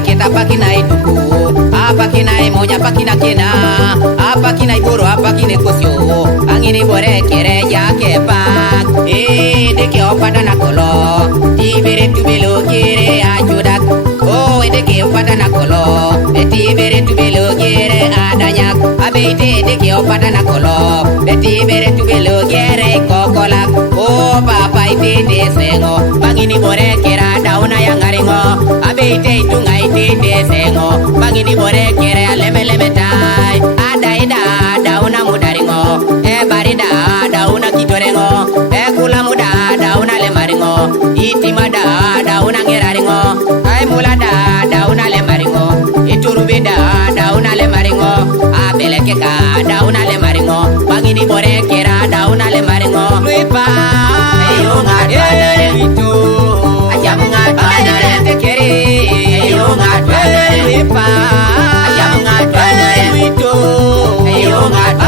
kita pakina ituku apakina monya pakina kena apakina iboro apakina kusyo Nginibore kere ya Akepak deke opada nakolo tibere tubelo kere ajudak oh deke opada nakolo tibere tubelo kere adanyak abete deke opada nakolo tibere tubelo kere kokolak oh papa ite desengo Nginibore kera dauna yang ngaringo abete tunga ite desengo Nginibore kere alemele tai ada ida dauna mudaringo barida dauna kitorengo kula muda dauna lemaringo itimada dauna ngeraringo ai mulada dauna lemaringo iturubeda dauna lemaringo abelekeka dauna lemaringo Nginibore kera dauna lemaringo luipa ayo ngadwana itu aja ngadwana tekere ayo ngadwana luipa aja ngadwana itu ayo ngadwana